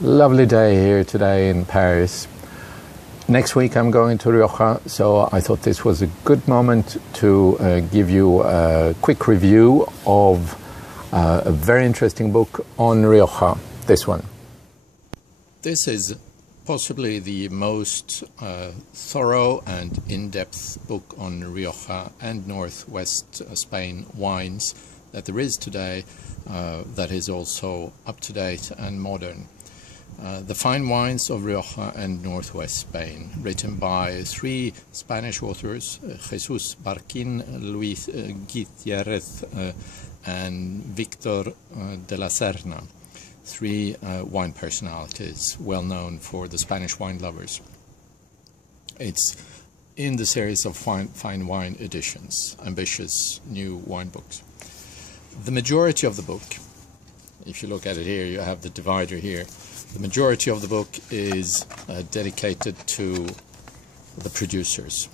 Lovely day here today in Paris. Next week I'm going to Rioja, so I thought this was a good moment to give you a quick review of a very interesting book on Rioja, this one. This is possibly the most thorough and in-depth book on Rioja and northwest Spain wines that there is today, that is also up-to-date and modern. The Fine Wines of Rioja and Northwest Spain, written by three Spanish authors, Jesus Barquin, Luis Gutierrez, and Victor de la Serna, three wine personalities well known for the Spanish wine lovers. It's in the series of fine wine editions, ambitious new wine books. The majority of the book, if you look at it here, you have the divider here. The majority of the book is dedicated to the producers.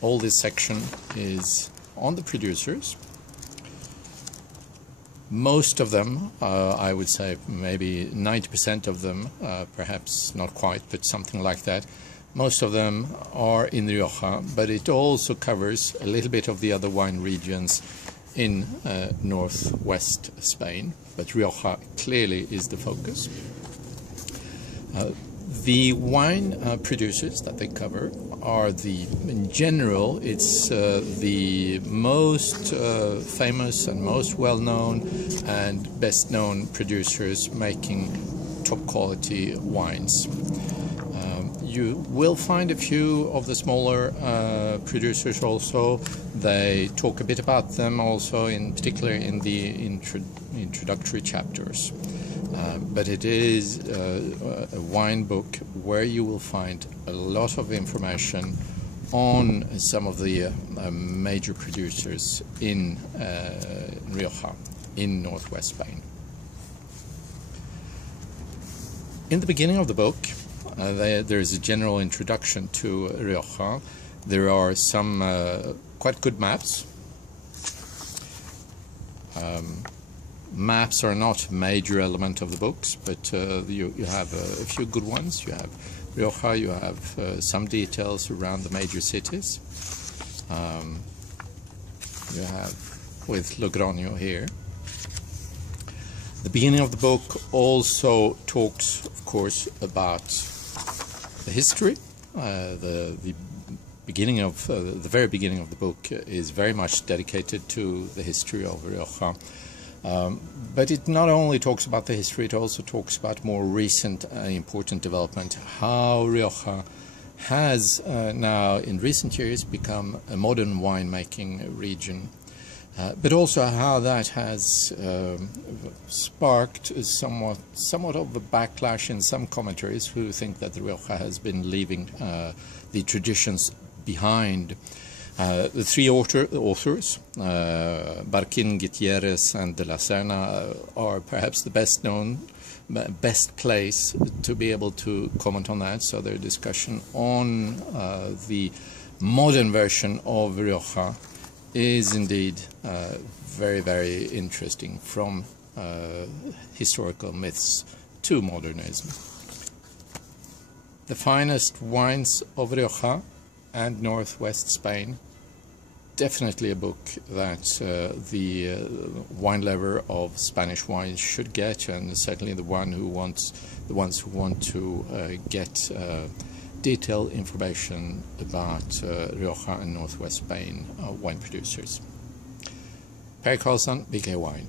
All this section is on the producers. Most of them, I would say maybe 90% of them, perhaps not quite, but something like that, most of them are in Rioja, but it also covers a little bit of the other wine regions in northwest Spain, but Rioja clearly is the focus. The wine producers that they cover are in general, it's the most famous and most well-known and best-known producers making top-quality wines. You will find a few of the smaller producers also. They talk a bit about them also, in particular in the introductory chapters. But it is a wine book where you will find a lot of information on some of the major producers in Rioja, in northwest Spain. In the beginning of the book, there is a general introduction to Rioja. There are some quite good maps. Maps are not a major element of the books, but you have a few good ones. You have Rioja, you have some details around the major cities. You have with Logroño here. The beginning of the book also talks, of course, about the history. The beginning of the very beginning of the book is very much dedicated to the history of Rioja. But it not only talks about the history, it also talks about more recent important development, how Rioja has now in recent years become a modern winemaking region, but also how that has sparked somewhat of a backlash in some commentaries who think that Rioja has been leaving the traditions behind. The three authors, Barquin, Gutierrez, and de la Serna, are perhaps the best place to be able to comment on that. So their discussion on the modern version of Rioja is indeed very, very interesting, from historical myths to modernism. The finest wines of Rioja and northwest Spain, definitely a book that the wine lover of Spanish wines should get, and certainly the ones who want to get detailed information about Rioja and northwest Spain wine producers. Per Karlsson, BKWine.